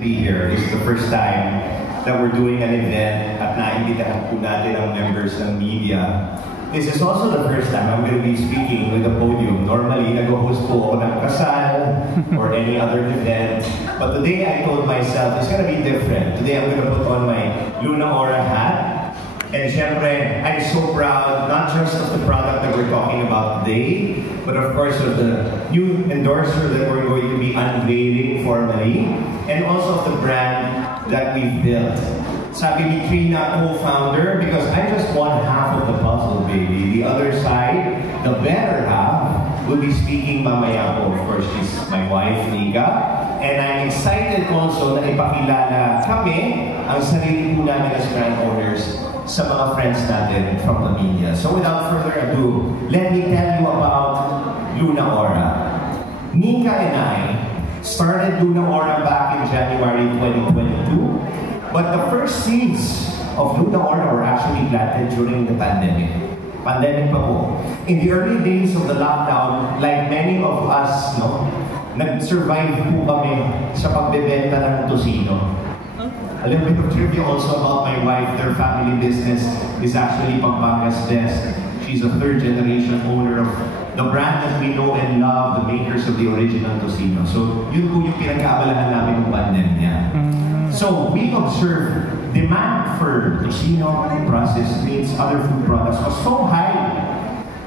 Be here. This is the first time that we're doing an event at naimbitahan po natin ang members ng media. This is also the first time I'm going to be speaking with the podium. Normally, nag-host po ako ng kasal or any other event. But today I told myself it's going to be different. Today I'm going to put on my Luna Aura hat. And syempre, I'm so proud, not just of the product that we're talking about today, but of course of the new endorser that we're going to be unveiling formally, and also of the brand that we've built. Sabi ni Trina, co-founder, because I just want half of the puzzle, baby. The other side, the better half, will be speaking mamaya po. Of course, she's my wife, Nika. And I'm excited also na ipakilala kami ang sarili po namin as brand owners sa mga friends natin from the media. So without further ado, let me tell you about Luna Aura. Nika and I started Luna Aura back in January 2022, but the first seeds of Luna Aura were actually planted during the pandemic. Pandemic pa po. In the early days of the lockdown, like many of us, nag-survive po kami sa pagbebenta ng tocino. A little bit of trivia also about my wife. Their family business is actually Pampangas Best. She's a third-generation owner of the brand that we know and love, the makers of the original tocino. So, yun po yung pinagkaabalahan namin ng pandemya. So, we observed demand for tocino, processed meats, other food products was so high.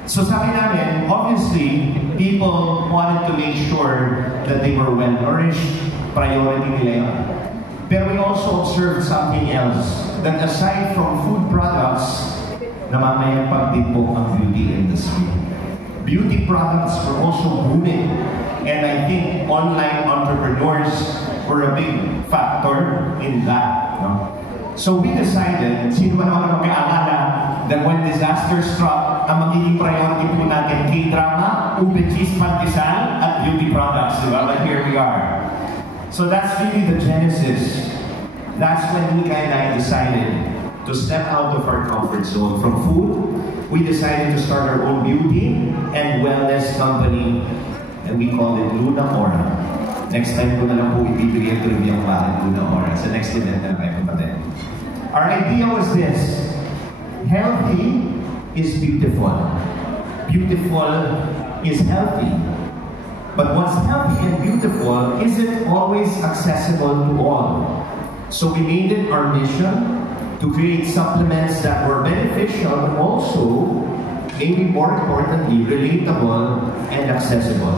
So sabi namin, obviously, people wanted to make sure that they were well-nourished, priority nila yun. Pero we also observed something else, that aside from food products, namamayagpag din po ang beauty industry. Beauty products were also booming, and I think online entrepreneurs were a big factor in that. So we decided, sino ba naman magkaakala, that when disaster struck, ang magiging priority po natin, K-drama, ube cheese pandesal, at beauty products, diba? But here we are. So that's really the genesis. That's when Nika and I decided to step out of our comfort zone. From food, we decided to start our own beauty and wellness company, and we called it Luna Aura. Next time ko na lang po ibibigay ang trivia ang bakit Luna Aura. Sa next event na kayo kapatid. Our idea was this: healthy is beautiful. Beautiful is healthy. But what's healthy and beautiful isn't always accessible to all. So we made it our mission to create supplements that were beneficial, but also, maybe more importantly, relatable and accessible.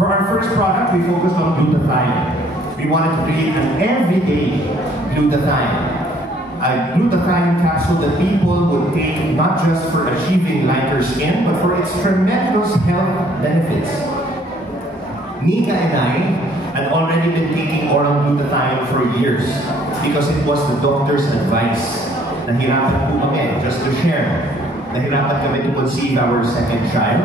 For our first product, we focused on glutathione. We wanted to create an everyday glutathione. A glutathione capsule that people would take not just for achieving lighter skin, but for its tremendous health benefits. Nika and I had already been taking oral glutathione for years because it was the doctor's advice. Nahirapan po kami, just to share. Nahirapan kami to conceive our second child.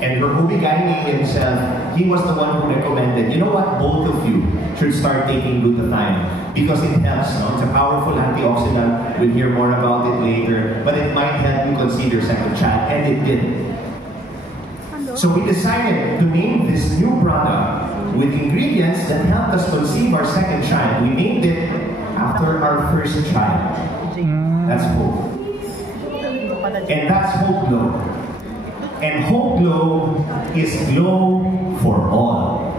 And Rohubigani himself, he was the one who recommended, you know what, both of you should start taking glutathione because it helps. It's a powerful antioxidant. We'll hear more about it later. But it might help you conceive your second child, and it did. So we decided to name this new product with ingredients that helped us conceive our second child. We named it after our first child. That's Hope. And that's Hope Glow. And Hope Glow is glow for all.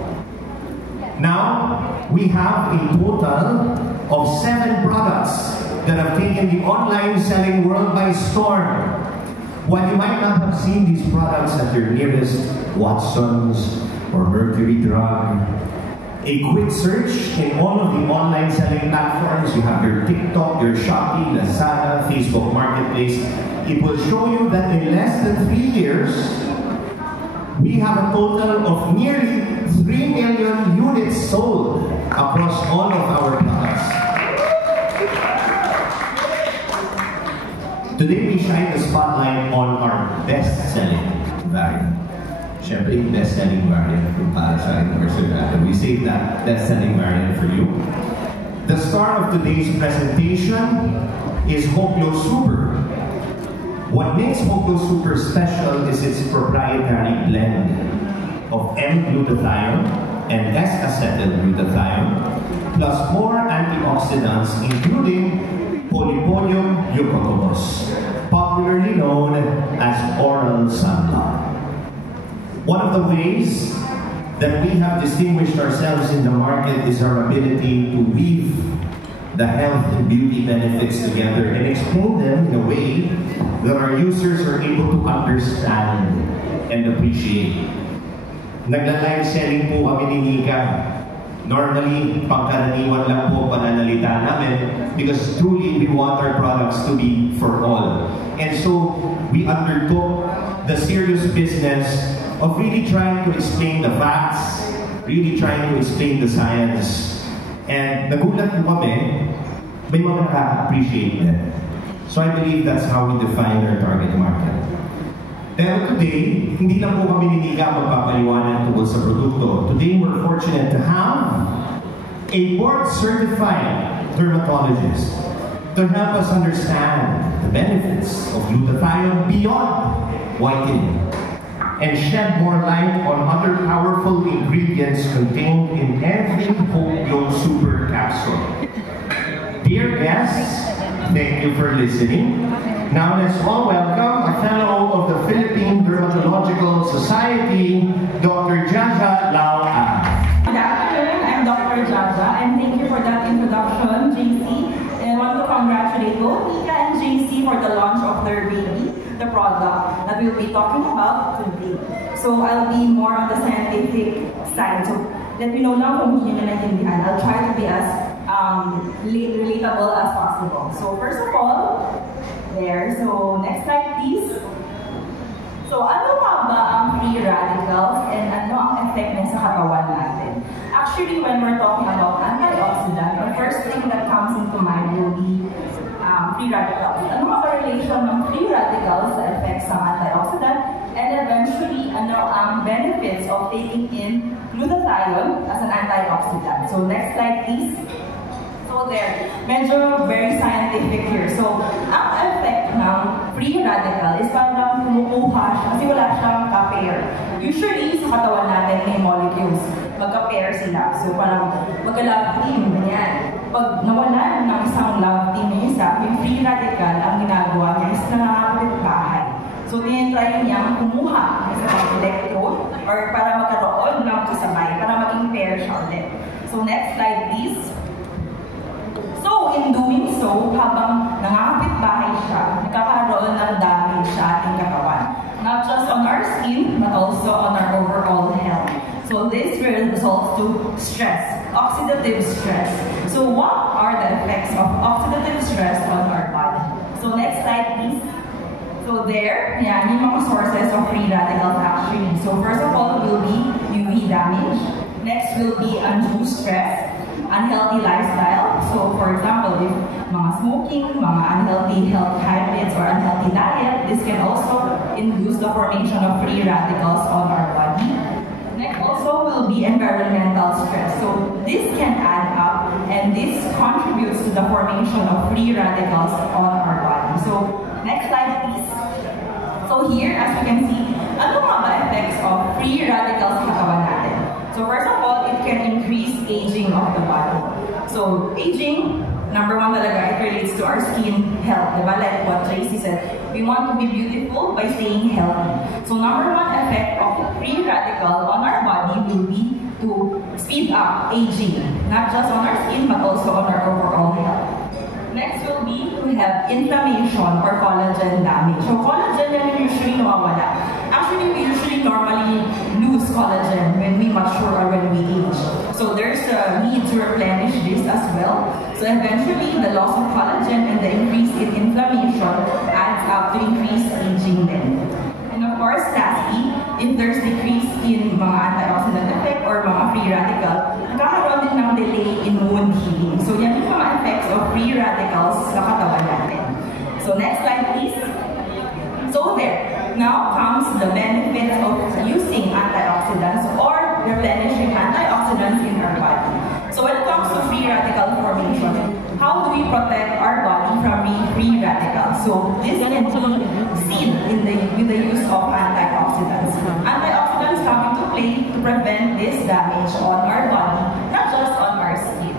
Now, we have a total of 7 products that have taken the online selling world by storm. While you might not have seen these products at your nearest Watson's or Mercury Drug, a quick search in all of the online selling platforms, you have your TikTok, your Shopee, Lazada, Facebook Marketplace, it will show you that in less than 3 years, we have a total of nearly 3 million units sold across all of our products. Today, we shine the spotlight on our best-selling variant. Siyempre, yung best-selling variant kung para sa anniversary natin. We saved that best-selling variant for you. The star of today's presentation is Hope Glow Super. What makes Hope Glow Super special is its proprietary blend of M-glutathione and S-acetylglutathione plus more antioxidants including Polypodium eucotomus, popularly known as oral sunblock. One of the ways that we have distinguished ourselves in the market is our ability to weave the health and beauty benefits together and explain them in a way that our users are able to understand and appreciate. Nagla-live selling po kami ni Nika. Normally, pangkaraniwan lang po pananalita namin because truly we want our products to be for all. And so, we undertook the serious business of really trying to explain the facts, really trying to explain the science. And nagulat po kami, may mga nakaka-appreciate that. So I believe that's how we define our target market. Pero today, hindi lang po kami ni Nika magpapaliwanag tungkol sa produkto. Today, we're fortunate to have a board-certified dermatologist to help us understand the benefits of glutathione beyond whitening and shed more light on other powerful ingredients contained in every Hope Super capsule. Dear guests, thank you for listening. Now let's all welcome a fellow of the Philippine Dermatological Society, Dr. Jaja Lau. Good afternoon, I'm Dr. Jaja, and thank you for that introduction, JC. And I want to congratulate both Nika and JC for the launch of their baby, the product that we'll be talking about today. So I'll be more on the scientific side. So let me know now kung hindi nyo naintindihan. I'll try to be as relatable as possible. So first of all, there. So next slide please. So ano nga ba ang free radicals and ano ang effect niya sa katawan natin? Actually, when we're talking about antioxidant, the first thing that comes into mind will be free radicals. Ano ang relation ng free radicals sa effects ng antioxidant, and eventually ano ang benefits of taking in glutathione as an antioxidant. So next slide please. So there, medyo very scientific here. So, ang effect ng free radical is parang kumukuha siya kasi wala siyang ka-pair. Usually, sa katawan natin may molecules, magka-pair sila. So, parang magka-love team, ganyan. Pag nawala ng isang love team yung isa, yung free radical, ang ginagawa niya is nakakapit bahay. So, tinitry niyang kumuha ng isang electrode or para magkaroon ng kasabay, para maging pair siya ulit. So, next slide please. So, in doing so, habang nangangapit-bahay siya, nagkakaroon ng damage sa ating katawan. Not just on our skin, but also on our overall health. So, this results to stress, oxidative stress. So, what are the effects of oxidative stress on our body? So, next slide, please. So, there, yan, yung mga sources of free radicals actually. So, first of all, will be UV damage. Next will be undue stress. Unhealthy lifestyle. So, for example, if mga smoking, mga unhealthy health habits, or unhealthy diet, this can also induce the formation of free radicals on our body. Next also will be environmental stress. So, this can add up, and this contributes to the formation of free radicals on our body. So, next slide please. So here, as you can see, ano nga ba effects of free radicals sa katawan natin? So first of all, it can increase aging of the body. So aging, number one talaga, it relates to our skin health. Diba? Like what Tracy said, we want to be beautiful by staying healthy. So number one effect of free radical on our body will be to speed up aging. Not just on our skin, but also on our overall health. Next will be to have inflammation or collagen damage. So collagen yan usually nawawala. Actually, we usually normally lose collagen when we mature or when we age. So there's a need to replenish this as well. So eventually, the loss of collagen and the increase in inflammation adds up to increased aging then. And of course, lastly, if there's decrease in mga antioxidant effect or mga free radical, nagkakaroon din ng delay in wound healing. So yan yung mga effects of free radicals sa katawan natin. So next slide please. So there. Now comes the benefits of using antioxidants or replenishing antioxidants in our body. So when it comes to free radical formation, how do we protect our body from free radicals? So this can be seen with the use of antioxidants. Antioxidants come into play to prevent this damage on our body, not just on our skin.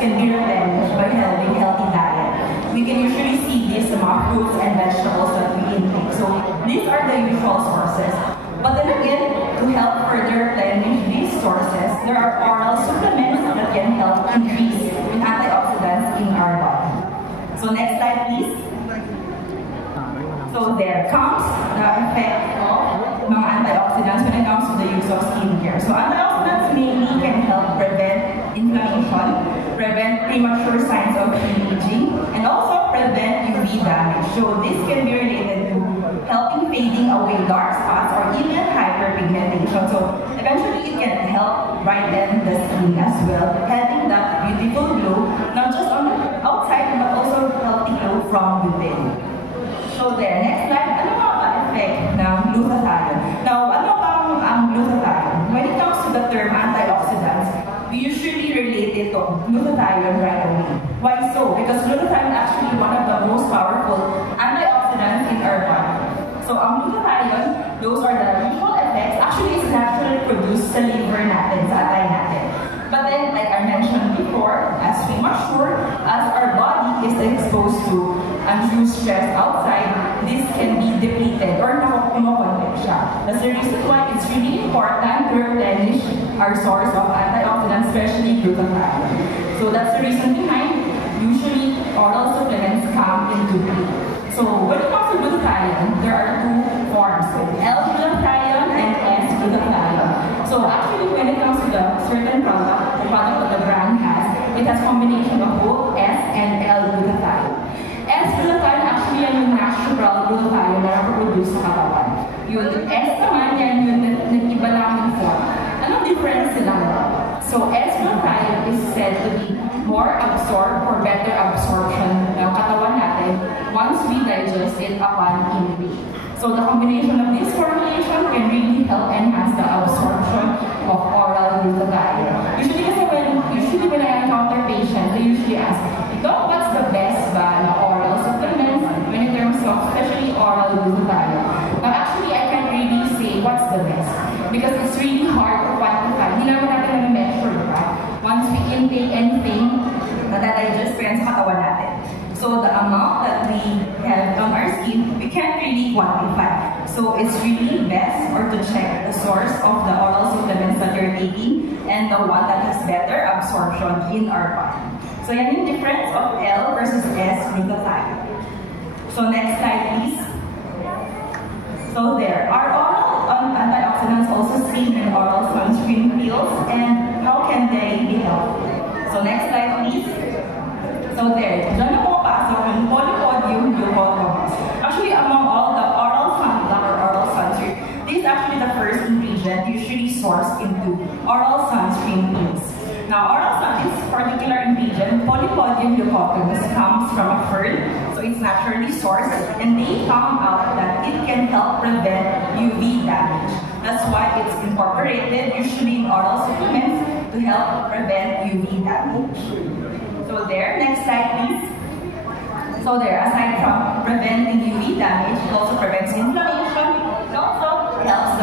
can be replenished by having healthy diet. We can usually see this among fruits and vegetables that we intake. So these are the usual sources. But then again, to help further replenish these sources, there are oral supplements that can help increase in antioxidants in our body. So next slide, please. So there comes the effect of mga antioxidants when it comes to the use of skincare. So antioxidants mainly can help prevent inflammation, prevent premature signs of aging, and also prevent UV damage. So this can be related to helping fading away dark spots or even hyperpigmentation. So eventually it can help brighten the skin as well, having that beautiful glow, not just on the outside, but also healthy glow from within. So there, next slide, ano nga ba effect ng glutathione? Now, ano ba ang glutathione? When it comes to the term antioxidants, we usually relate it to glutathione right away. Why so? Because glutathione is actually one of the most powerful antioxidants in our body. So, ang glutathione, those are the usual effects. Actually, it's naturally produced sa liver natin, sa atay natin. But then, like I mentioned before, as we mature, as our body is exposed to undue stress outside, this can be depleted or nakukonvert siya. That's the reason why it's really important to replenish our source of antioxidants, especially glutathione. So that's the reason behind usually oral supplements come into play. So when it comes to glutathione, there are two forms, L-glutathione and S-glutathione. So actually when it comes to the certain product, the product that the brand has, it has combination of both S and L-glutathione. S-glutathione actually yan yung natural glutathione na naproduce sa katawan. Yung S naman yan yung nag-iba lang yung form. Anong difference sila? So S-glutathione is said to be more absorbed or better absorption ng katawan natin once we digest it upon intake. So the combination of this formulation can really help enhance the absorption of oral glutathione. Usually when I encounter patients, they usually ask, Doc, what's the best ba na oral supplements when in terms of especially oral glutathione? Now actually I can't really say what's the best because it's really hard to quantify. Hindi naman natin na-measure, diba? Once we intake anything, nadadigest pa yan sa katawan natin. So the amount that we have on our skin, we can't really quantify. So it's really best or to check the source of the oral supplements that you're taking and the one that has better absorption in our body. So yan yung difference of L versus S glutathione. So next slide please. So there, our oral antioxidants also seen in oral sunscreen pills and how can they be helpful? So next slide please. So there, dyan na pumapasok yung polypodium glucosamine. Actually, among all the oral sunblock or oral sunscreen, this is actually the first ingredient usually sourced into oral sunscreen pills. Now, oral sun, this particular ingredient, polypodium glucosamine, comes from a fern, so it's naturally sourced, and they found out that it can help prevent UV damage. That's why it's incorporated usually in oral supplements to help prevent UV damage. So there, next slide please. So there, aside from preventing UV damage, it also prevents inflammation. It also helps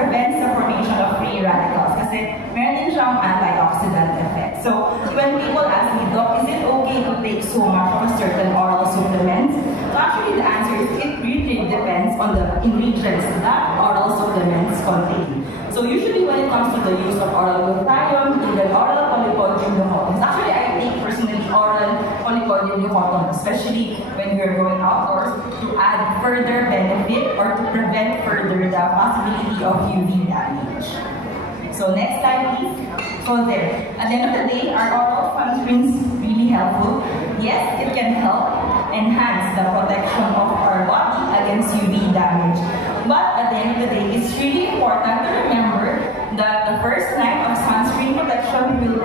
prevents the formation of free radicals kasi meron din siyang antioxidant effect. So when people ask me, Doc, is it okay to take so much of a certain oral supplement? So actually the answer is it really depends on the ingredients that oral supplements contain. So usually when it comes to the use of oral glutathione, even oral polypodium glucosamine, actually I take personally oral polypodium glucosamine, especially when you're going outdoors, to add further benefit or to prevent further the possibility of UV damage. So next slide please. So there, at the end of the day, are oral sunscreens really helpful? Yes, it can help enhance the protection of our body against UV damage. But at the end of the day, it's really important to remember that the first line of sunscreen protection will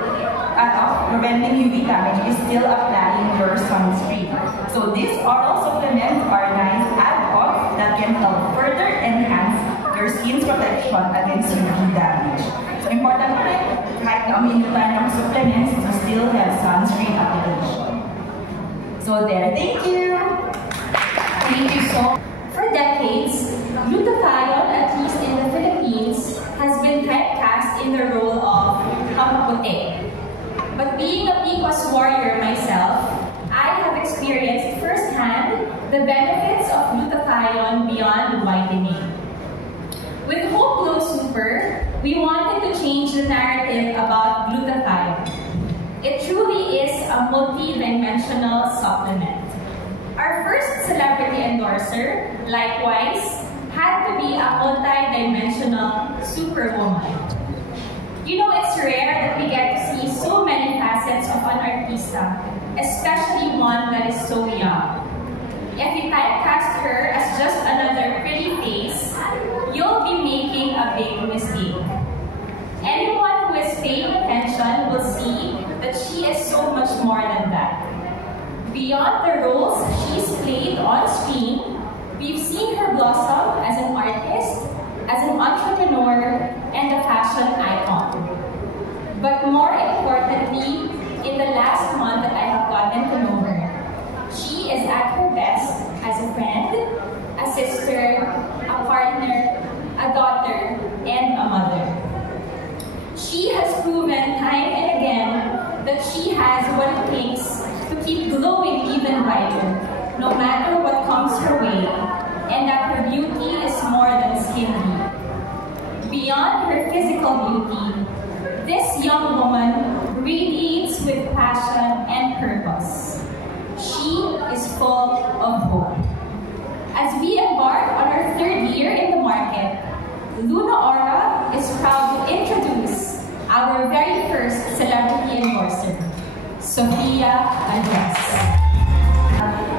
preventing UV damage is still applying your sunscreen. So these oral supplements are nice add-ons that can help further enhance your skin's protection against UV damage. So important pa rin, kahit na uminom tayo ng supplements, to still have sunscreen application. So there, thank you! Thank you so much. For decades, glutathione, at least in the Philippines, has been typecast in the role of kaputi. But being a PCOS warrior myself, I have experienced firsthand the benefits of glutathione beyond whitening. With Hope Glow Super, we wanted to change the narrative about glutathione. It truly is a multi-dimensional supplement. Our first celebrity endorser, likewise, had to be a multi-dimensional superwoman. You know, it's rare that we get to see so many facets of an artista, especially one that is so young. If you typecast her as just another pretty face, you'll be making a big mistake. Anyone who is paying attention will see that she is so much more than that. Beyond the roles she's played on screen, we've seen her blossom as an artist, as an entrepreneur, and a fashion icon. But more importantly, in the last month that I have gotten to know her, she is at her best as a friend, a sister, a partner, a daughter, and a mother. She has proven time and again that she has what it takes to keep glowing even brighter, no matter what comes her way, and that her beauty is more than skin deep. Beyond her physical beauty, this young woman radiates with passion and purpose. She is full of hope. As we embark on our third year in the market, Luna Aura is proud to introduce our very first celebrity endorser, Sofia Andres.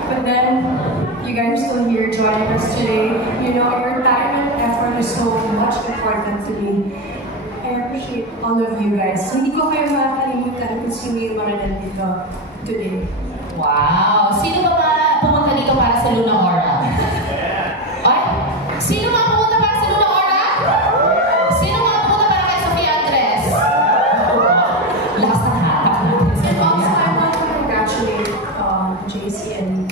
But then, you guys are still here joining us today. You know, your time and effort is so much important to me. I appreciate all of you guys. Hindi ko kayo makakalimutan kung sino yung mga nandito today. Wow! Sino ba pumunta dito para sa Luna Aura? Ay? Sino ba pumunta para sa Luna Aura? Sino ba pumunta para kay Sofia Andres? Lakas ng hatak natin. Also, I want to congratulate JC and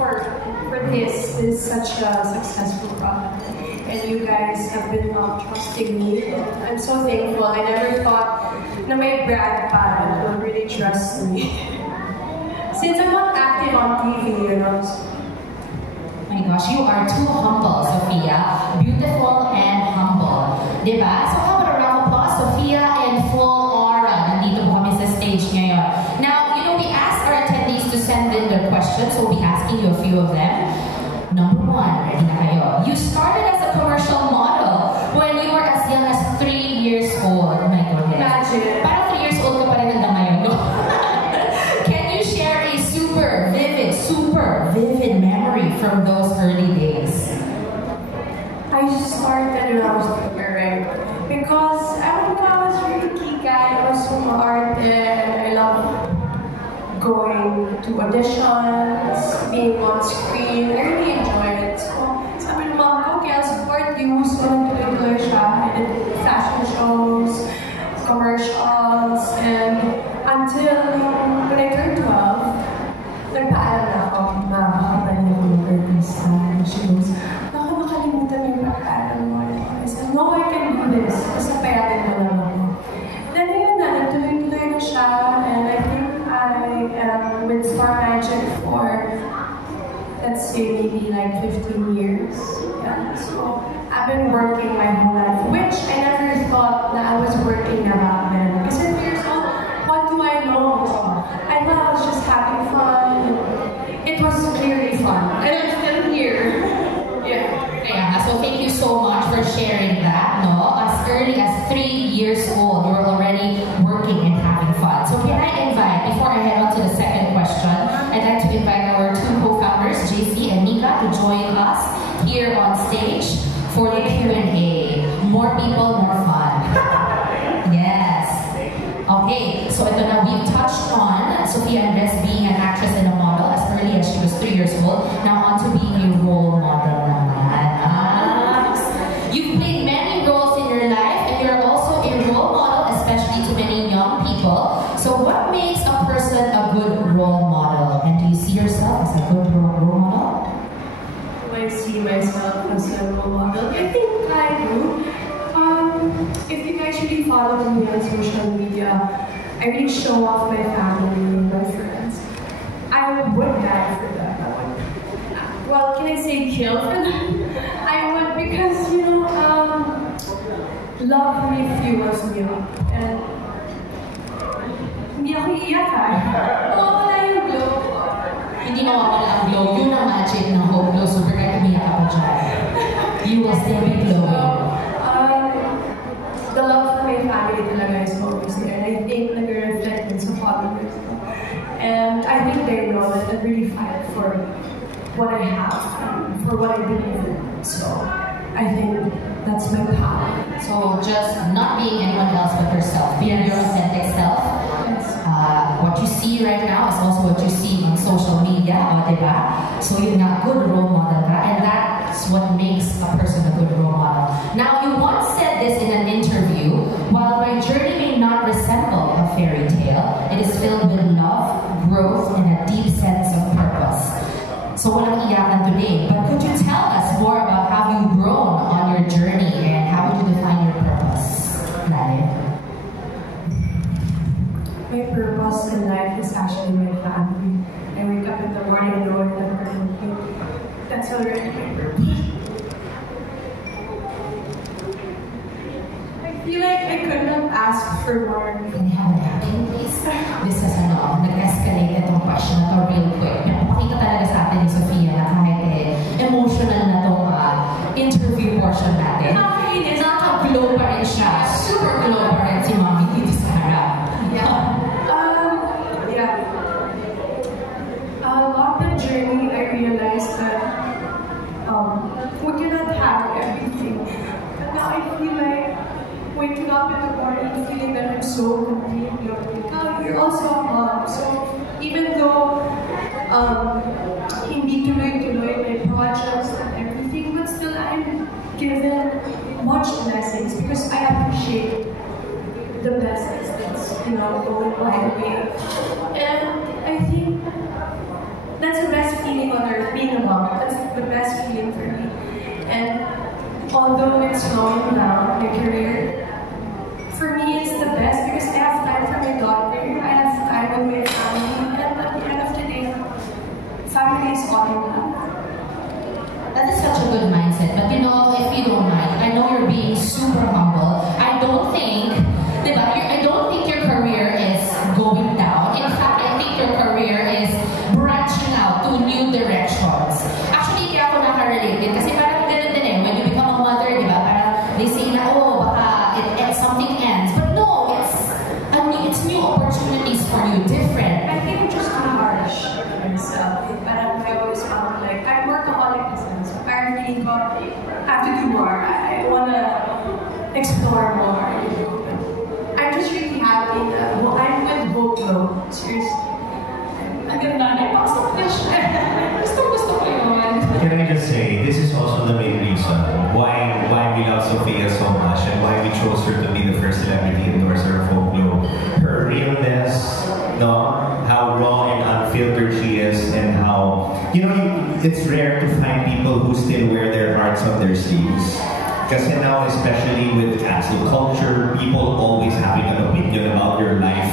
for this. This is such a successful product. And you guys have been trusting me. I'm so thankful. I never thought na may brand pa would really trust me. Since I'm not active on TV, you know. Oh my gosh, you are too humble, Sofia. Beautiful and humble. Diba? So how about a round of applause, Sofia and full aura. Nandito po kami sa stage ngayon. Now, you know, we asked our attendees to send in their questions, so we'll be asking you a few of them. Number one, ready na kayo? You started as a commercial model when you were as young as 3 years old. Oh my goodness. Imagine. Parang 3 years old ka pa rin hanggang ngayon, no? Can you share a super vivid memory from those early days? I just started when I was preparing because I was really kika. I was so art and I love going to auditions, being on screen. I really enjoy it. So sabi ng mom ko, okay, I'll support you. So nagtuloy siya. I did fashion shows, commercials, and until when I turned 12, nagpaalam na ako, makakapal niya ko yung artista. And she goes, baka makalimutan mo yung pagpaalam mo. I said, no, I can do this. Basta payatin mo lang ako. Then yun na, nagtuloy-tuloy na siya. And I think I am with Star Magic for, let's say, maybe like 15 years. Yeah. So I've been working my whole life, which I never thought that I was working about then. Because at 3 years old, what do I know? I thought I was just having fun. It was clearly fun. And I'm still here. Yeah, so thank you so much for sharing that, no? As early as 3 years old, you were already working and having fun. So can I invite, before I head on to the second question, I'd like to invite our two co-founders, JC and Nika, to join us here on stage for the Q&A. More people, more fun. Yes. Okay, so ito na, we've touched on Sofia Andres being an actress and a model as early as she was 3 years old. Now on to being a role model naman. You've played many roles in your life and you're also a role model, especially to many young people. So what makes a person a good role model? And do you see yourself as a good role model? Do I see myself as a role model? I think I do. If you guys really follow me on social media, I really show off my family, my friends. I would die for them. Well, can I say kill for them? I would because, you know, love really fuels me up. And hindi ako iiyak mawawala yung glow. Hindi mawawala ang glow. Yun ang magic ng Hope Glow Super kahit umiyak ka pa dyan. You will still be glowing. The love for my family talaga is always there. And I think nag-reflect din sa followers. And I think they know that I really fight for what I have and for what I believe in. So I think that's my power. So just not being anyone else but yourself, being your authentic self. What you see right now is also what you see on social media, diba? So you're not good role model, and that's what makes a person a good role model. Now, you once said this in an interview, while my journey may not resemble a fairy tale, it is filled with love, growth, and a deep sense of purpose. So walang iyakan today, but could you tell us more about how you've grown on your journey and how would you define your purpose, Lale? My purpose in life is actually my family. I wake up in the morning knowing that we're okay. That's already my purpose. I feel like I couldn't have asked for more. Can you have a napkin, please? This is nag-escalate itong question na to real quick. Napakita talaga sa atin ni Sofia na kahit emotional na itong interview portion natin. Nakaka-glow pa rin siya. Super glow pa rin si Mommy dito sa harap. Along the journey, I realized that we cannot have everything. But now I feel like waking up in the morning feeling that I'm so complete. You're also a mom. So even though hindi tuloy-tuloy my projects and everything, but still I'm given much blessings because I appreciate the blessings that's, going my way. And I think that's the best feeling on earth, being a mom. That's the best feeling for me. And although it's slowing down my career, for me it's the best because I have time for my daughter, I have time with my family, and at the end of the day, family is all I have. That is such a good mindset. But if you don't mind, I know you're being super humble. I don't think your career is going down. In fact, I think your career is branching out to new directions. Actually, kaya ako nakarelate din. Kasi parang ganun din when you become a mother, di ba? Parang they say na, baka something ends. But no, it's new opportunities for you, different. I think I'm just too harsh on myself. Parang I always found like, I'm workaholic in a sense. I really have to do more. I want to explore more. I'm just really happy that I'm with Hope Glow. Seriously. I'm gonna Can I just say, this is also the main reason why we love Sofia so much and why we chose her to be the first celebrity endorser of Hope Glow. Her realness, how raw and unfiltered she is, and how, it's rare to find people who still wear their hearts on their sleeves. Kasi now, especially with cancel culture, people always having an opinion about your life.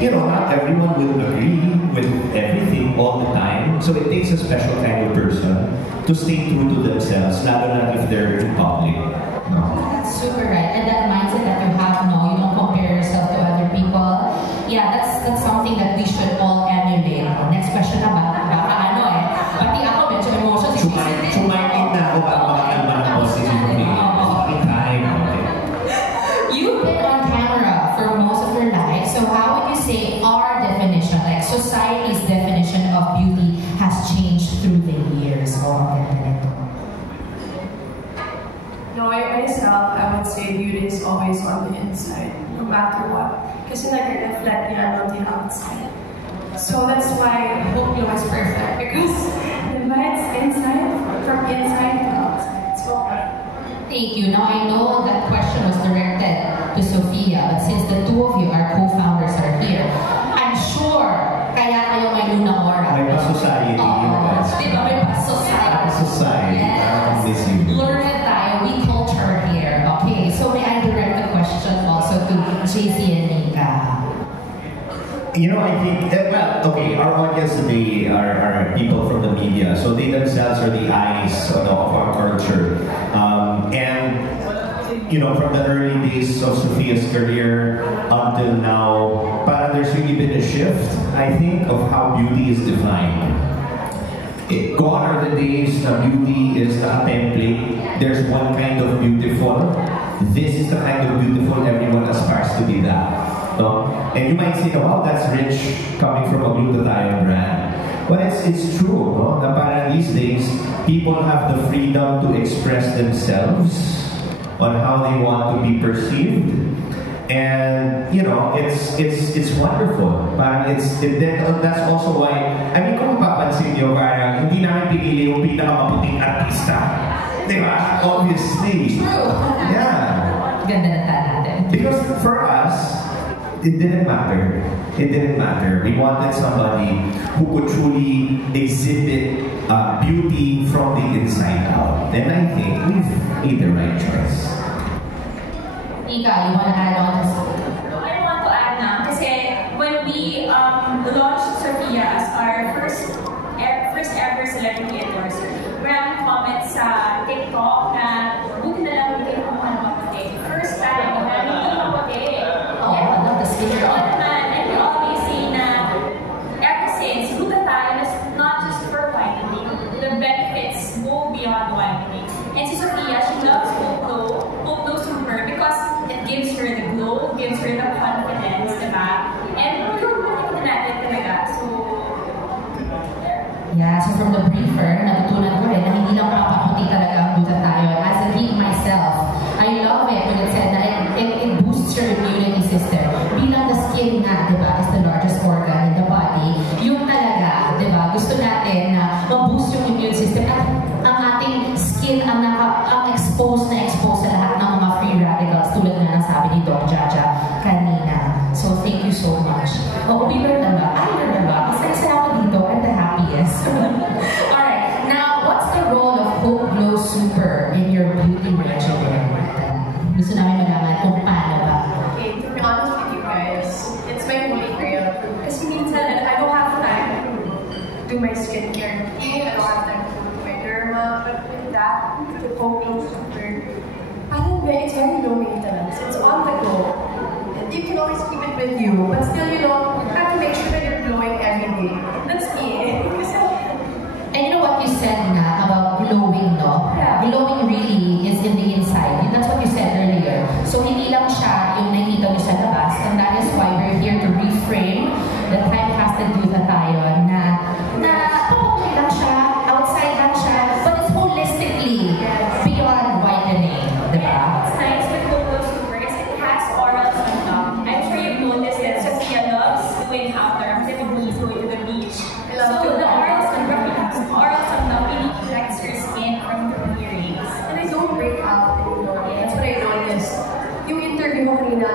Not everyone will agree with everything all the time. So it takes a special kind of person to stay true to themselves, lalo na if they're in public. That's super right. And that mindset that you have, you don't compare yourself to other people. Yeah, that's something that we should all emulate. Next question na ba? Pati ako, medyo emotions. Sumayin na ako para makakalma ng boses mo. You've been on camera for most of your life, so how would you say our definition, like society's definition of beauty, has changed through the years? No, myself, I would say beauty is always on the inside, no matter what. Kasi nag-reflect yan on the outside. So that's why Hope Glow is perfect, because it's inside, from inside to outside. So, thank you. Now I know that question was directed to Sofia, but since the two of you, our co-founders, are here, I'm sure kaya kayo may lunang aura. May pa-society. Diba? May pa-society. Society. Yes. Learn tayo. We culture here. Okay, so may I direct the question also to JC and Nika? You know, I think, well, okay, our audience today are people from the media, so they themselves are the eyes of our culture. And, you know, from the early days of Sophia's career until now, parang there's really been a shift, I think, of how beauty is defined. Gone are the days that beauty is a template. There's one kind of beautiful. This is the kind of beautiful everyone aspires to be that. No? And you might say, oh, wow, that's rich coming from a glutathione brand. But it's true, no? Na parang these days, people have the freedom to express themselves on how they want to be perceived. And, you know, it's wonderful. Parang that's also why, I mean, kung mapapansin nyo, parang hindi namin pinili yung pinakamaputing artista. Diba? Obviously. True. Yeah. Ganda na natin. Because for us, it didn't matter. It didn't matter. We wanted somebody who could truly exhibit beauty from the inside out. And I think we've made the right choice. Ika, you want to add on to something? I want to add na, kasi when we launched Sophia as our first ever celebrity endorser, maraming comments sa TikTok na buti na lang hindi kayo kumuha ng maputi. First time na hindi maputi. Oh, I love the skin. And we always say na ever since, glutathione is not just for whitening. The benefits go beyond whitening. And si Sophia, she loves Hope Glow Super because it gives her the glow, gives her the confidence, diba? And yun, makikita natin talaga. So, yeah, so from the briefer, natutunan ko rin na hindi lang papaputi talaga ang glutathione. As a geek myself, I love it when it said na it boosts your immunity system. Bilang the skin nga, di ba, is the largest organ in the body. Yung talaga, di ba, gusto natin na ma-boost yung immune system at ang ating skin ang exposed sa lahat ng mga free radicals tulad nga ng sabi ni Doc Jaja kanina. So thank you so much. O, Bieber na ba? Ay, na ba? Masaya ako dito. I'm the happiest. Alright, now what's the role of Hope Glow Super in your beauty regimen? Gusto namin malaman kung paano ba. Okay, to be honest with you guys, it's my holy grail. Kasi minsan, I don't have time to do my skincare routine. I don't have time to do my derma. But with that, the Hope Glow Super, it's very low maintenance. It's on the go. And you can always keep it with you. But still, you know, you have to make sure that you're glowing every day. That's me. And you know what you said nga about glowing, no? Yeah. Glowing really is in the inside. That's what you said earlier. So hindi lang siya yung nakikita mo sa labas. And that is why we're here to reframe the time-fasted glutathione na papaputi lang siya, outside lang siya, but it's holistically beyond whitening. Diba? it's nice with Hope Glow Super because it has orals on top. I'm sure you've noticed that Sophia loves doing outdoor activities, going to the beach. I love So to the orals on top really protects your skin from the rays. And I don't break out anymore. That's what I noticed. Yung interview ko kanina,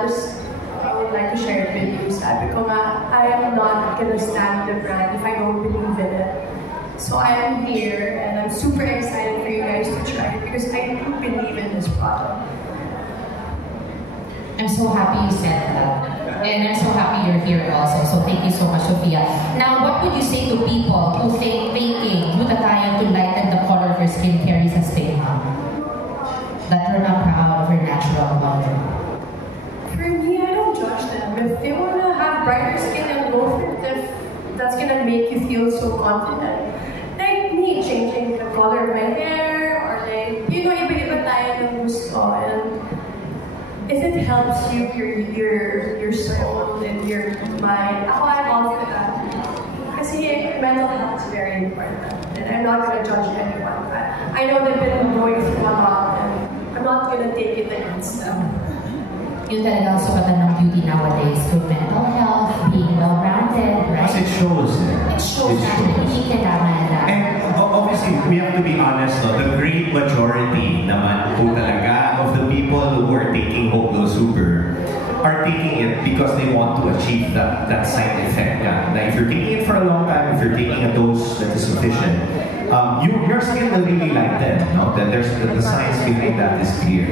I would like to share it with you. Sabi ko nga, I am not gonna stand the brand if I don't believe in it. So I am here, and I'm super excited for you guys to try it because I do believe in this product. I'm so happy you said that. And I'm so happy you're here also. So thank you so much, Sophia. Now, what would you say to people who think taking glutathione to lighten the color of your skin carries a stigma? That you're not proud of your natural color? For me, I don't judge them. If they want to have brighter skin and go for it, if that's gonna make you feel so confident. Like me, changing the color of my hair, or like, you know, iba-iba tayo ng gusto. And if it helps you, your soul and your mind, I'm all for that. Kasi mental health is very important. And I'm not gonna judge anyone. I know they've been going through a lot, and I'm not gonna take it against them. Yun talaga ang sukatan ng beauty nowadays. Good mental health, being well-rounded, right? Because it shows. It shows that hindi kailangan na. And obviously, we have to be honest, no? The great majority naman po talaga of the people who are taking Hope Glow Super are taking it because they want to achieve that side effect. Yeah. Now, if you're taking it for a long time, if you're taking a dose that is sufficient, your skin will really like them. No? That there's the science behind that is clear.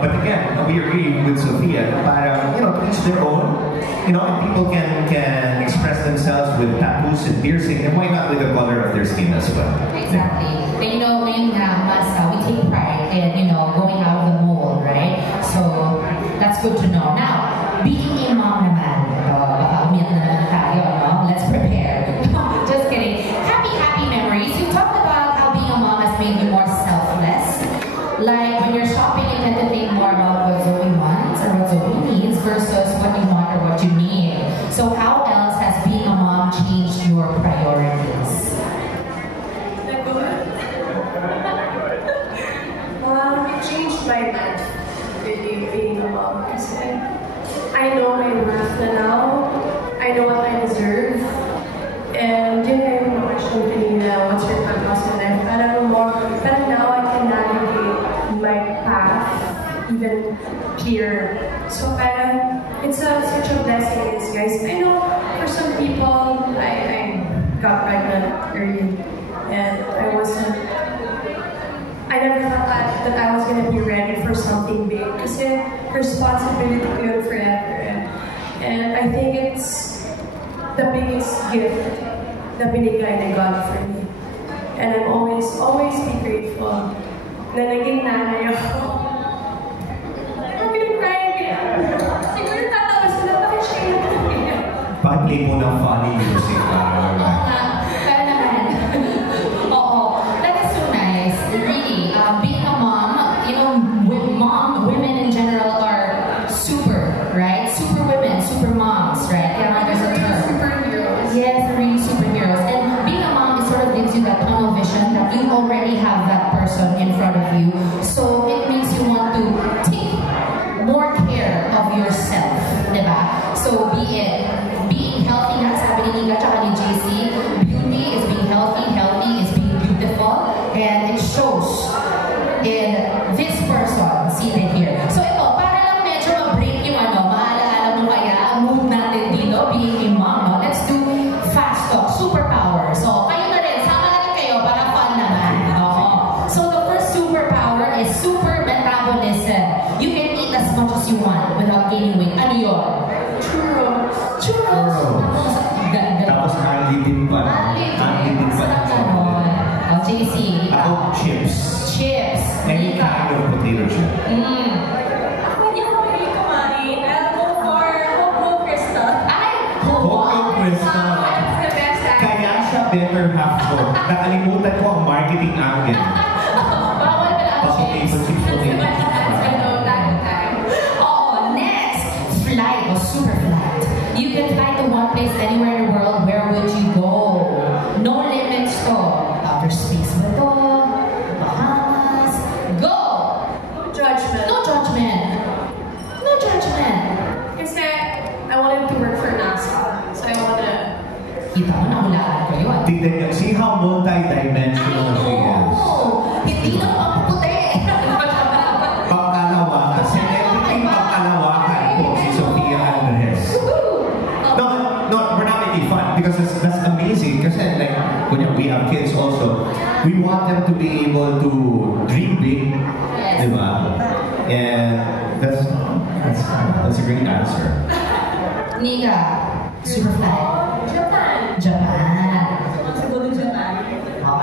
But again, we agree with Sophia that parang, to each their own. And people can express themselves with tattoos and piercing, and why not with the color of their skin as well? Exactly. And ngayon nga, mas we take pride in, going out of the mold, right? So, that's good to know. Now, being a mom naman, baka umiyak na naman tayo, no? Let's prepare. Just kidding. Happy memories. You talked about how being a mom has made you more selfless. Like, when you're shopping, you tend to think more about what Zoe wants or what Zoe needs versus what you want or what you need. So, how else has being a mom changed your priorities? It changed my life, really, being a mom. Kasi I know my worth na now. I know what I deserve. And yun nga yung question kanina, what's your purpose in life? But now I can navigate my path even clearer. So parang, it's such a blessing in disguise. I know for some people, I got pregnant early. And I never thought that I was going to be ready for something big. Kasi responsibility ko yun forever. And I think it's the biggest gift na binigay ni God for me. And I'm always be grateful na naging nanay ako. I'm gonna cry again. Siguro tatawa sila, bakit siya yun? Pag-play mo ng funny music. Being a mom, women in general are super, right? Super women, super moms, right? Yeah, there's a term. Superheroes. Yes, they're really superheroes. And being a mom, it sort of gives you that tunnel vision that you already have that person in front of you. So it makes you want to take more care of yourself, diba? So be it being healthy, nga sabi ni Nika tsaka ni JC, beauty is being healthy is being beautiful, and it shows in this person seated here. So ito, para lang medyo ma-break yung maalaala mo kaya ang mood natin dito, being a mom, no? Let's do fast talk, superpower. So kayo na rin, sama na rin kayo para fun naman. So the first superpower is super metabolism. You can eat as much as you want without gaining weight. Ano yun? Churros. Tapos unlimited pa. Unlimited pa. JC. Ako, chips. Any kind of potato chip. Ako hindi ako pili kumain. I'll go for Hoplo Crystal. Hoplo Crystal. That's the best. Kaya siya better half ko. Nakalimutan ko ang marketing angle. Bawal ka lang Potato chips. Next, flight or super flight. You can fly to one place anywhere in the world. Where would you go? No limits to. Outer space ba to? Bahamas. Go! No judgment. No judgment. Kasi I wanted to work for NASA. So I wanted Kita mo, nahulaan ko yun. Tignan niyo, see how multi-dimensional she is. Hindi lang pangputi. Pangkalawakan. Celebrity pangkalawakan po si Sophia Andres. No, we're not making fun because that's amazing. Kasi like, when we have kids also, we want them to be able to dream big. Yes. Diba? And that's a great answer. Nika, super flight. Japan. Want to go to Japan?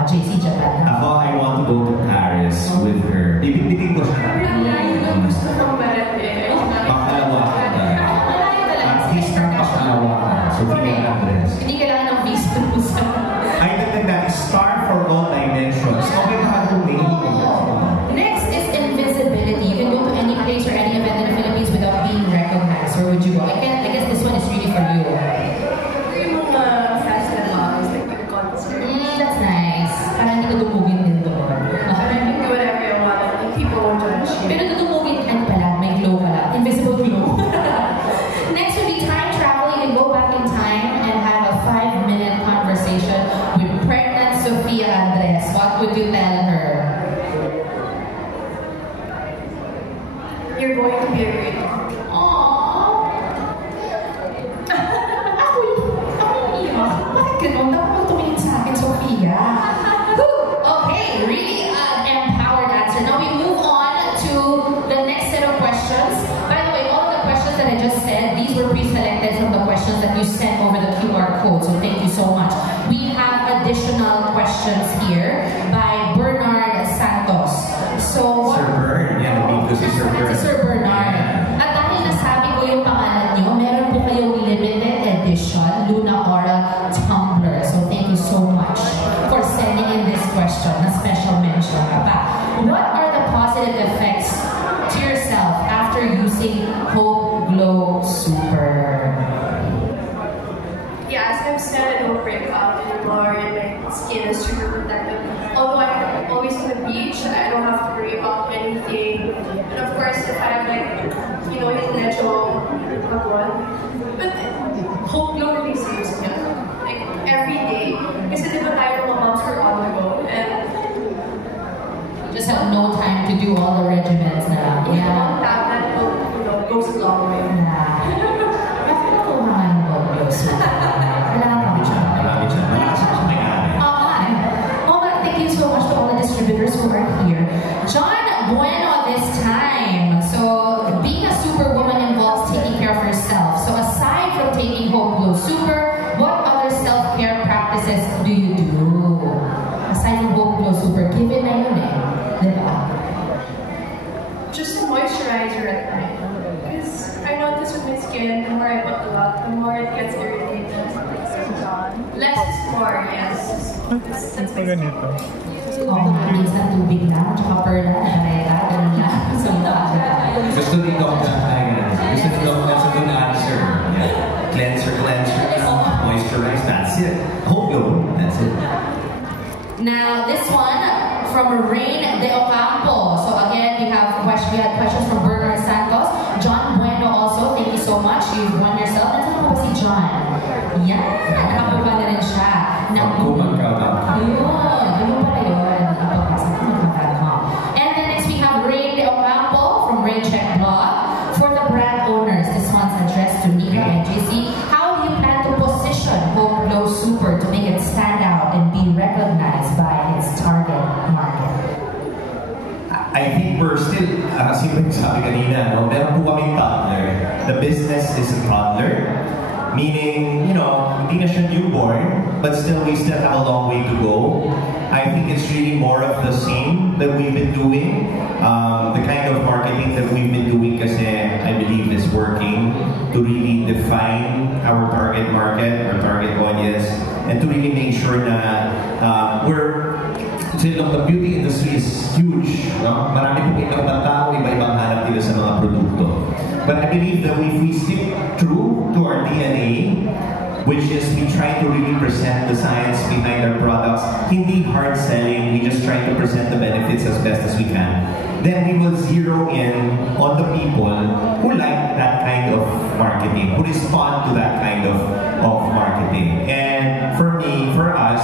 JC, Japan. Ako, I want to go to Paris with her. Bibigbitin ko siya. gusto kong parating. Pangkalawakan na. At least ng pangkalawakan. Sophia Andres. Hindi kailangan ng visa. I think that star for all dimensions. Okay, Next is invisibility. You can go to any place or any event in the Philippines without being recognized. Where would you go? I guess this one is really for you. Yung mga festivals, like yung concert. That's nice. Parang hindi ko dumugin din doon. I can do whatever I want. And people won't judge you. Pero dudumugin, ano pala, may glow pala. Invisible glow. Next would be time travel. You can go back in time and have a 5-minute conversation with pregnant Sophia Andres. What would you tell her? You're going to be a great mom. Ako yung iyak. Bakit ganun? Dapat mo tumingin sa akin, Sophia. you sent over the QR code. So thank you so much. We have additional questions here by Bernard Santos. So Sir Bern, yan, nandito si Sir Bern. Si Sir Bernard. At dahil nasabi ko yung pangalan niyo, meron po kayong limited edition Luna Aura tumbler. So thank you so much for sending in this question, na special mention ka pa. What are the positive effects to yourself after using Hope Glow Super? Yeah, as I've said, I don't break out anymore and my skin is super protected. Although I'm always on the beach, I don't have to worry about anything. And of course, if I have like, you know, yung medyo one, but Hope Glow really saves me. Like every day. Kasi di ba tayo mga months are on the go and Just have no time to do all the regimens na. yeah, that will, you know, goes a long way. Bakit ako mga Hope Glow Super? Marami siya. Malakas siya may-ari. Thank you so much to all the distributors who are here. John Bueno this time. So, being a superwoman involves taking care of yourself. So, aside from taking Hope Glow Super, what other self-care practices do you do? Aside from Hope Glow Super, given na yun eh. Diba? Just a moisturizer at night. Because I notice with my skin, the more I put a lot, the more it gets irritated. Less is more, yes. That's my ganito. Oo, minsan tubig lang, tsaka perla, karela, ganun lang. So, Gusto ni Doc na tayo. Gusto ni Doc na sa good answer. Yeah. Cleanser, moisturize, that's it. Hope Glow, that's it. Now, this one from Rain De Ocampo. So again, we had questions from Bernard Santos. John Bueno also, thank you so much. You've won yourself. Nasaan po ba si John? Yan, nakapaba na rin siya. Ayun pala yun. And then next we have Rain De Ocampo from Rain Check Blog. For the brand owners, this one's addressed to Nika and JC. How do you plan to position Hope Glow Super to make it stand out and be recognized by its target market? I think we're still, kasi sabi kanina, no, meron po kaming toddler. The business is a toddler. Meaning, you know, hindi na siya newborn, but we still have a long way to go. I think it's really more of the same that we've been doing. The kind of marketing that we've been doing kasi I believe is working to really define our target market, our target audience, and to really make sure that the beauty industry is huge. No? Marami pong ibang tao, iba-ibang hanap nila sa mga produkto. But I believe that if we stick true to our DNA, which is we try to really present the science behind our products, hindi hard selling, we just try to present the benefits as best as we can, then we will zero in on the people who like that kind of marketing, who respond to that kind of marketing. And for me, for us,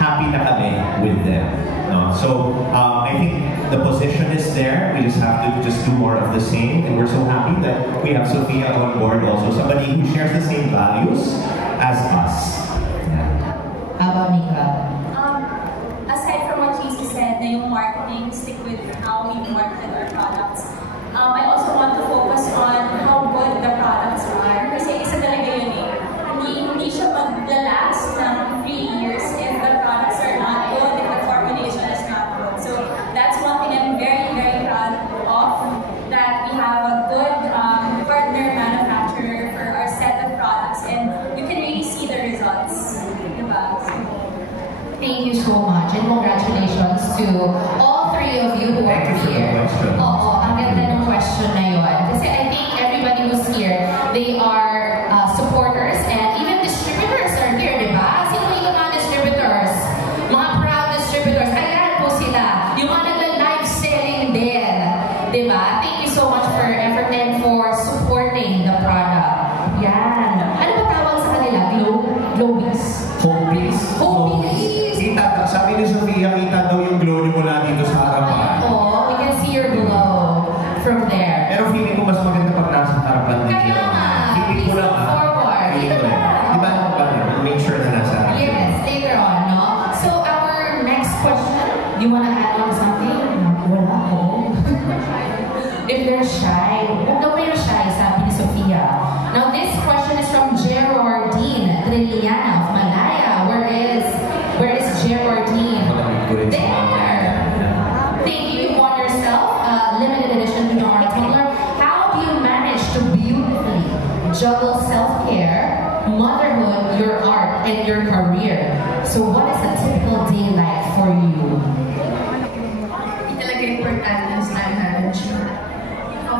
happy na kami with them. No? So I think the position is there. We just have to do more of the same, and we're so happy that we have Sophia on board also, somebody who shares the same values as us. Yeah. How about Nika? Aside from what JC said, na yung marketing, stick with how we market our products. I also want to focus on how good the products are. Kasi isa talaga yun eh. Hindi siya mag-last ng 3 years if the products are not good, if the formulation is not good. So that's one thing I'm very, very proud of, that we have a good partner manufacturer for our set of products, and you can really see the results. Diba? Thank you so much, and congratulations to all three of you who are here. Oo, ang ganda ng question na yun. Kasi I think everybody who's here, they are supporters, and even distributors are here, di ba? Sino yung mga distributors? Mga proud distributors. Ayan po sila. Yung mga nag-live selling din. Di ba? Thank you so much for your effort and for supporting the product. Yan. Ano ba tawag sa kanila? Globies? Hopebies. Hopebies. Kita, sabi ni Sophia, kita daw yung glow ni mula dito sa harapan. Oo, we can see your glow from there. Pero feeling ko mas maganda pag nasa harapan ng Kaya nga, feeling ko please lang look forward. Feeling ko lang. Di ba? Make sure na nasa harapan. Yes, later on, no? So our next question, do you want to add on something? Wala ko. If they're shy, huwag daw kayo shy, sabi ni Sophia. Now this question is from Gerard D. Trilliana of Malaya. Where is Geraldine? There! Thank you. You won yourself a limited edition to our tumbler. How do you manage to beautifully juggle self-care, motherhood, your art, and your career? So what is a typical day like for you? Talaga importante is time management.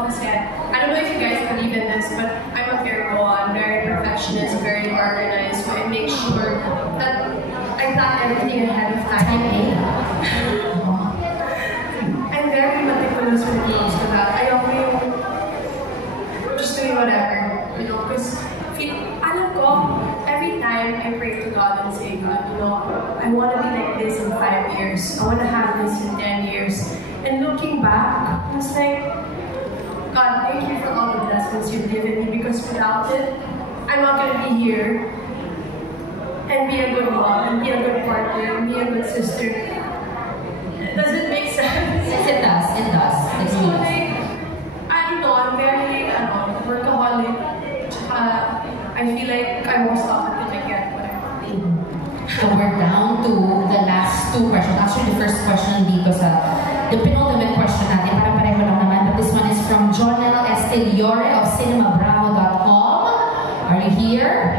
Kasi, I don't know if you guys believe in this, but I'm a Virgo. I'm very perfectionist, very organized. So I make sure that I plan everything ahead of time. I'm very meticulous when it comes to that. Ayoko yung just doing whatever, you know, because alam ko, every time I pray to God and say, God, you know, I want to be like this in 5 years. I want to have this in 10 years. And looking back, I was like, God, thank you for all the blessings you've given me, because without it, I'm not going to be here and be a good mom, and be a good partner, and be a good sister. Does it make sense? Yes, it does. It does. It's So, really like, I don't know, I'm very workaholic. I feel like I won't stop until I get what I want. So we're down to the last two questions. Actually, the first question dito sa the penultimate question natin. Pare-pareho lang naman. But this one is from Jonel Esteliore of cinemabravo.com. Are you here?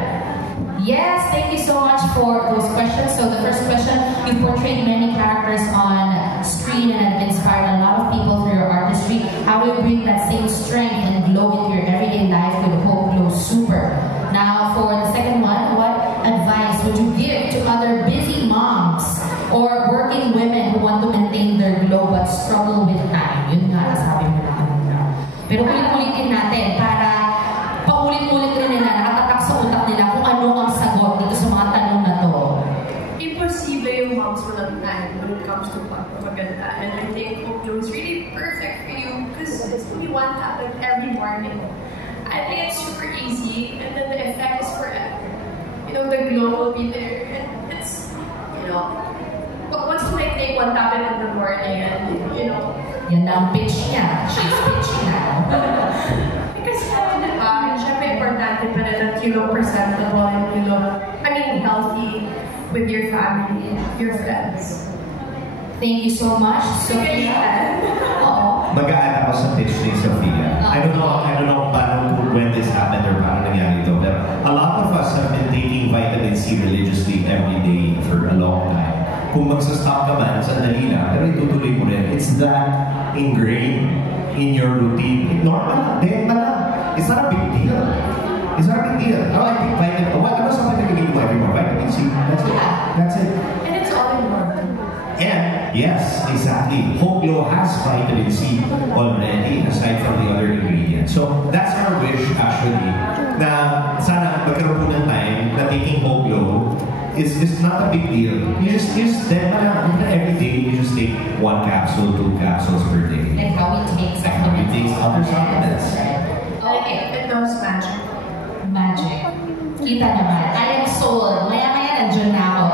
Yes, thank you so much for those questions. So the first question, you portrayed many characters on screen and have inspired a lot of people through your artistry. How do you bring that same strength and glow into your everyday life with Hope Glow Super? Now, for the second one, what advice would you give to other busy moms or working women who want to maintain their glow but struggle with time? Yun nga, nasabi mo na kanina. Pero ulit-ulitin natin para paulit-ulit rin nila, nakatatak sa utak nila kung ano ang sagot dito sa mga tanong na to. Imposible yung moms walang time when it comes to pagpapaganda. And I think Hope Glow is really perfect for you because it's only one tablet every morning. I think it's super easy, and then the effect is forever. You know, the glow will be there, and it's, you know, once you like take one tablet in the morning, and you know. Yan na ang pitch niya. She's pitching now. Because syempre importante pa rin that you look presentable and you look, healthy with your family, your friends. Thank you so much, Sophia. Oo. Mag-add ako sa pitch ni Sophia. I don't know when this happened or paano nangyari ito, but a lot of us have been taking vitamin C religiously every day for a long time. Kung magsa-stop ka man, sandali lang, pero itutuloy mo rin. It's that ingrained in your routine. Normal, it's not a big deal. It's not a big deal. How I take vitamin, ano sa mga nagiging mo every month? Vitamin C, that's it. And it's all in one. And yes, exactly. Hope Glow has vitamin C already, aside from the other ingredients. So that's our wish actually. Na sana magkaroon po ng time na taking Hope Glow is not a big deal. You just then every day you just take 1 capsule, 2 capsules per day. Like how we take supplements. We take other supplements. Okay. It does magic. Magic. Kita naman. I am sold. Maya-maya nandiyan na ako.